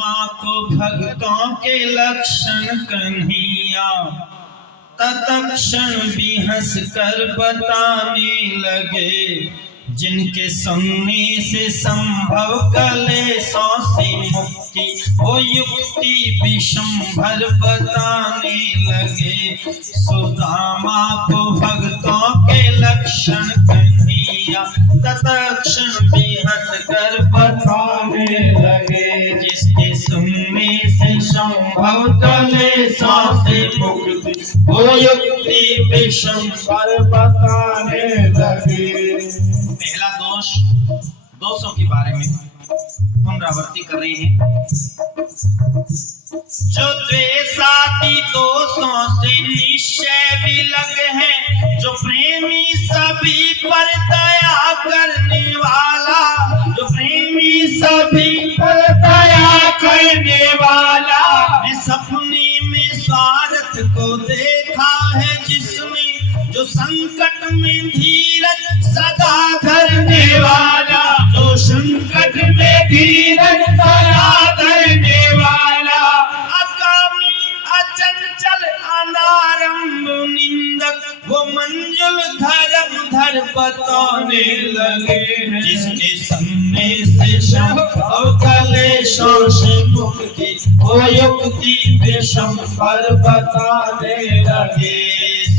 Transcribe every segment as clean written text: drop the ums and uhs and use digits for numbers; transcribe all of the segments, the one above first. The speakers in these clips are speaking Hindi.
सुदामा को भक्तों के लक्षण कन्हैया तत्क्षण भी हंस कर बताने लगे, जिनके सुनने से संभव कलेशों से मुक्ति वो युक्ति विशंभर बताने लगे। सुदामा को भक्तों के लक्षण कन्हैया तत्क्षण भी हंस कर बताने लगे, जिसके सुनने से संभव कलेशों से मुक्ति वो युक्ति विशंभर बताने लगे। पहला दोषों के बारे में पुनरावृत्ति कर रहे हैं। जो द्वेषादि दोषों से निश्चय विलग है, जो प्रेमी सभी पर दया करने वाला, जो प्रेमी सभी पर दया करने वाला, सपने में स्वार्थ को देखा है जिसने, जो संकट में धीरज सदा धरने वाला, जो संकट में धीरज सदा धरने वाला, अकामी अचंचल अनारंभ निंदक वो मंजुल धर्म धर बताने लगे, जिसके सुनने से संभव कलेशों से मुक्ति वो युक्ति विशंभर बताने लगे।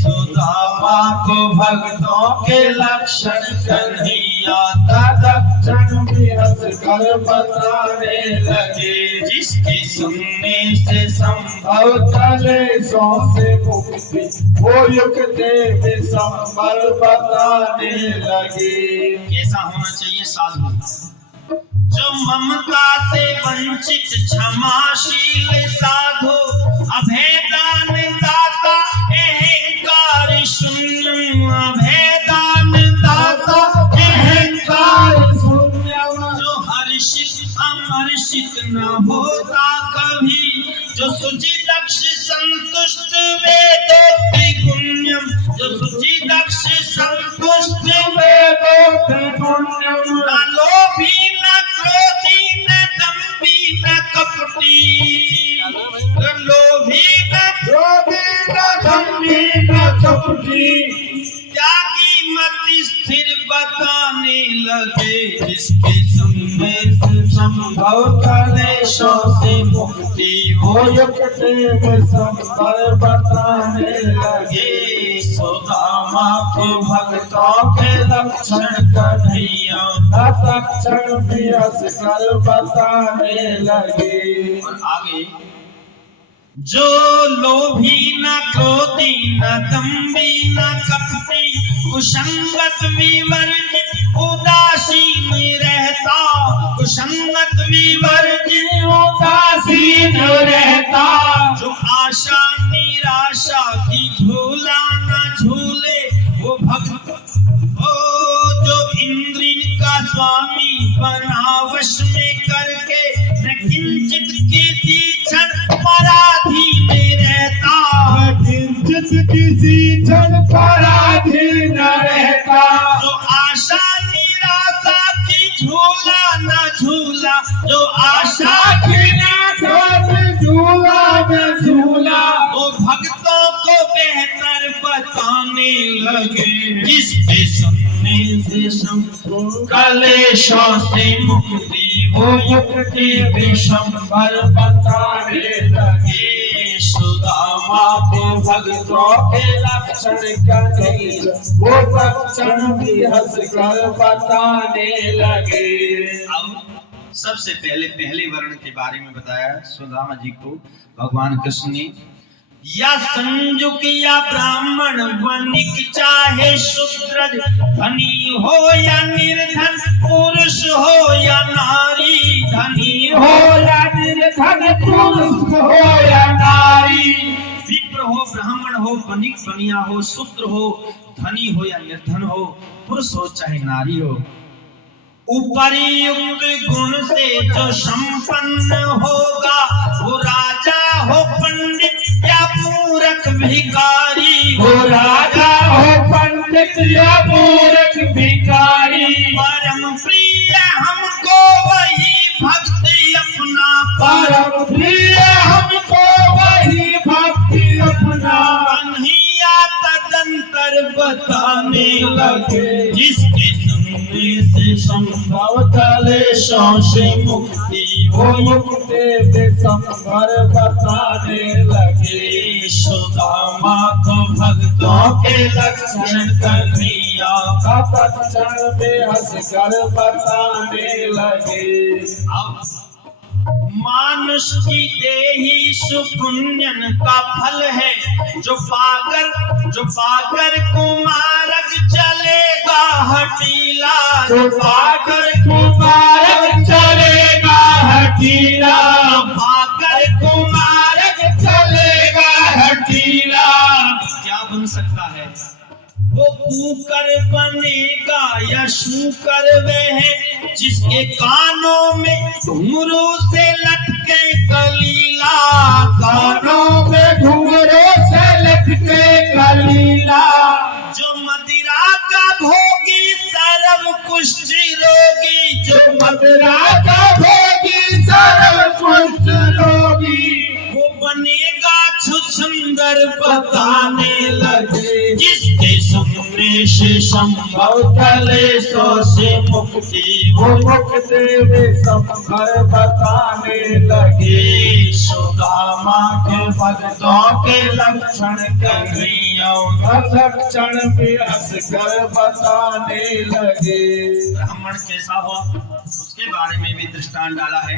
सुदामा को भक्तों के लक्षण कन्हैया तत्क्षण भी हंस कर बताने लगे, जिसके सुनने से संभव कलेशों से मुक्ति वो युक्ति विशंभर बताने लगे। कैसा होना चाहिए साधु? जो ममता से वंचित क्षमाशील साधु, अभेदान दाता अहंकार शून्य, अभेदान दाता अहंकार शून्य, जो हर्षित अमर्षित न होता कभी, जो शुचि दक्ष संतुष्ट वेदोक्ति पुण्यम, जो शुचि दक्ष संतुष्ट वेदोक्ति पुण्यम, न लोभी न क्रोधी न दंभी न कपटी, न लोभी न क्रोधी न दंभी न कपटी, त्यागी मति स्थिर बताने लगे, जिसके सुनने से संभव कलेशों से मुक्ति वो युक्ति विशंभर बताने लगे। सुदामा को भक्तों के लक्षण कन्हैया तत्क्षण भी हंस कर बताने लगे। और आगे, जो लोभी न क्रोधी न दंभी न कपटी, कुसंगत विवर्जित उदासीन रहता, कुसंगत विवर्जित उदासीन रहता, जो आशा निराशा की झूला न झूले वो भक्त, ओ जो इंद्रिय का स्वामी बना वश में करके न किंचित किसी क्षण पराधीन रहता, किंचित किसी क्षण पराधीन रहता, जो आशा निराशा की झूला न झूला, जो आशा की निराशा की झूला न झूला, वो भक्तों को बेहतर बताने लगे, जिसके सुनने से संपूर्ण कलेशों से मुक्ति वो युक्ति विशंभर बताने लगे। सुदामा को भक्तों के लक्षण कन्हैया वो तत्क्षण भी हंस कर बताने लगे। अब सबसे पहले वर्ण के बारे में बताया सुदामा जी को भगवान कृष्ण ने, या संजुक या ब्राह्मण वणिक चाहे शूद्र, धनी हो या निर्धन, पुरुष हो या नारी, धनी हो या निर्धन, पुरुष हो या नारी, विप्र हो ब्राह्मण हो, वणिक बनिया हो, शूद्र हो, धनी हो या निर्धन हो, पुरुष हो चाहे नारी हो, उपरियुक्त गुण से जो संपन्न होगा वो राजा हो पंडित या मूर्ख भिखारी, वो राजा हो पंडित या मूर्ख भिखारी, परम प्रिय हमको वही भक्ति अपना, परम प्रिय हमको वही भक्ति अपना कन्हैया तदंतर बताने लगे, जिसके सुनने से संभव कलेशों से मुक्ति वो मुक्ति दिसंबर बताने लगे। सुदामा को भक्तों के लक्षण कन्हैया तत्क्षण में हंसकर बताने लगे। अब मानुष की देही सुपुण्यन का फल है, जो पाकर कुमारक चलेगा हटीला, जो पाकर कुमारक चलेगा हटीला, पाकर कुमारक चलेगा हटीला। क्या बन सकता है? वो कूकर बनेगा या शूकर वह है, जिसके कानों में घुंघरू से लटके कलीला, कानों में घुंघरू से लटके कलीला, जो मदिरा का भोगी सर्व कुष्ठी रोगी, जो मदिरा का भोगी सर्व कुष्ठ रोगी, वो बनेगा छुछुंदर बताने लगे, जिसके सुनने से संभव कलेशों से मुक्ति वो मुक्ति दिसंबर बताने लगे। सुदामा के भक्तों के लक्षण कन्हैया लक्षण भी हंसकर बताने लगे। ब्राह्मण कैसा हो उसके बारे में भी दृष्टांत डाला है।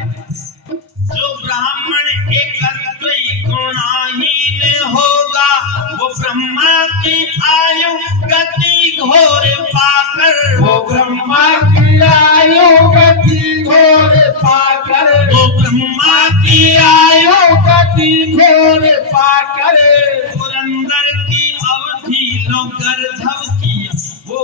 जो ब्राह्मण एकत्व गुणहीन होगा, वो ब्रह्मा की आयु गति घोर पाकर, वो ब्रह्मा की आयु गति घोर पाकर, वो ब्रह्मा की आयु गति घोर पाकर, पुरंदर की अवधि लो गर्धव की, वो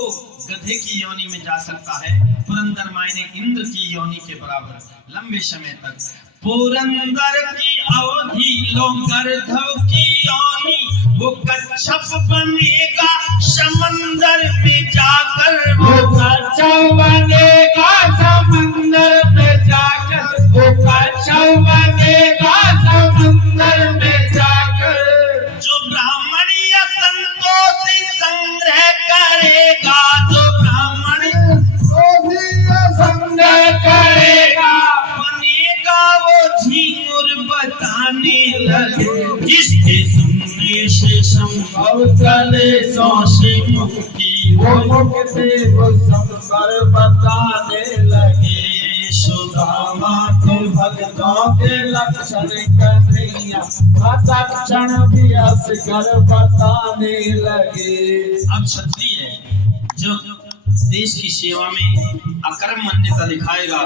गधे की योनि में जा सकता है। पुरंदर मायने इंद्र की योनि के बराबर लंबे समय तक। पुरंदर की अवधि लो गर्धव की योनि, वो कच्छप बनेगा समंदर में जाकर, वो कच्छप बनेगा समंदर में जाकर, वो कच्छप बनेगा समंदर में जाकर। जो ब्राह्मण या संतोषी संग्रह करेगा, जो ब्राह्मण संग्रह करेगा, बनेगा वो झिंगुर बताने लगे, जिसके सुनने से संभव कलेशों से मुक्ति वो मुक्ति वो संभव बताने लगे। सुदामा के भक्तों के लक्षण कन्हैया लक्षण भी हंसकर बताने लगे। अब क्षत्रिय जो देश की सेवा में अकर्म मान्यता दिखाएगा,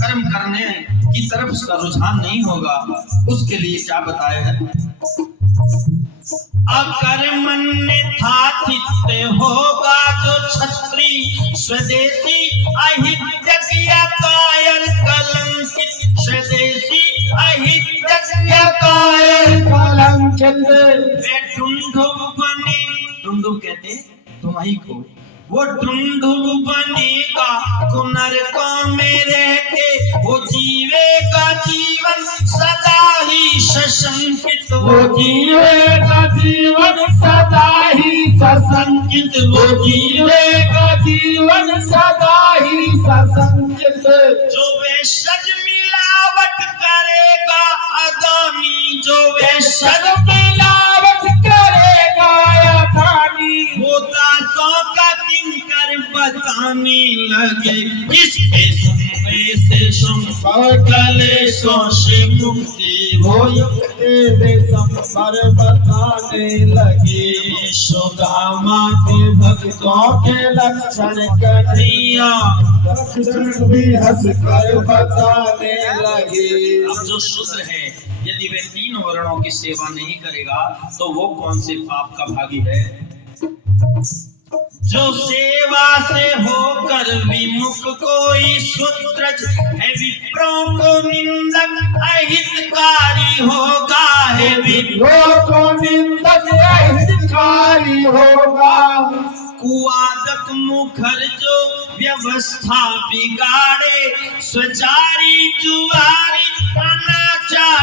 कर्म करने की तरफ उसका रुझान नहीं होगा, उसके लिए क्या बताया है? अकर्मण्यथाथित्य होगा जो क्षत्रिय, स्वदेशी अहितक या कायर कलंकित, स्वदेशी अहितक या कायर कलंकित। वे ढूंढुब बने, ढूंढुब कहते तुम्हारी को, वो ढूंढुब बनेगा कुनरकों में रह के, वो जीवेगा जीवन सदा ही सशंकित, वो जीवेगा जीवन सदा ही सशंकित, वो जीवेगा जीवन सदा ही सशंकित। जो वेशज मिलावट करेगा अदानी, जो वेशज मिलावट करेगा अदानी, वो दासों का किंकर बताने लगे, जिसके सुनने से संभव कलेशों से मुक्ति वो युक्ति दिसंबर बताने लगे। सुदामा के भक्तों के लक्षण कन्हैया लक्षण भी हंसकर बताने लगे। अब जो शूद्र है, यदि वे 3 वर्णों की सेवा नहीं करेगा तो वो कौन से पाप का भागी है? जो सेवा से होकर विमुख कोई शूद्रज है, विप्रों को निंदक अहितकारी होगा, है विप्रों को निंदक अहितकारी होगा। कुआदक मुखर जो व्यवस्था बिगाड़े, स्वचारी जुआरी अनाचार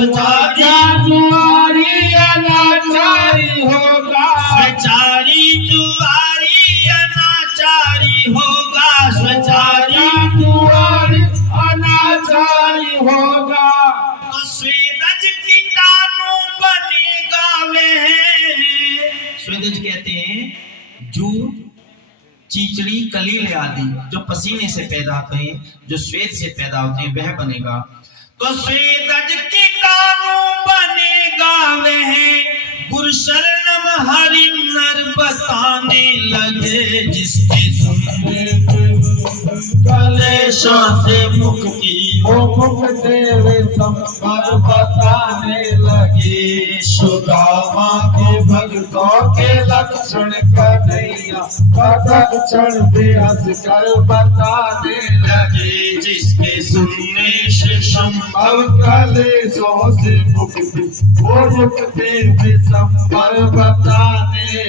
स्वचारी जुआरी अनाचारी होगा, स्वचारी जुआरी अनाचारी होगा, स्वचारी जुआरी अनाचारी होगा। तो स्वेदज कीटाणु बनेगा वह। स्वेदज कहते हैं जूट, चीचड़ी, कलील आदि जो पसीने से पैदा होते हैं, जो श्वेत से पैदा होते हैं, वह बनेगा। तो स्वेदज कीटाणु बनेगा वह, गुरुशरणम हरि नर बताने लगे, जिसके सुनने कलेशों से मुक्ति वो मुखदेव संपर बताने लगे, सुदामा के भक्तों के लक्षण कन्हैया लक्षण बेहद कर बताने लगे, जिसके सुनने से संभव अब कलेशों से मुक्ति वो मुखदेव संपर बताने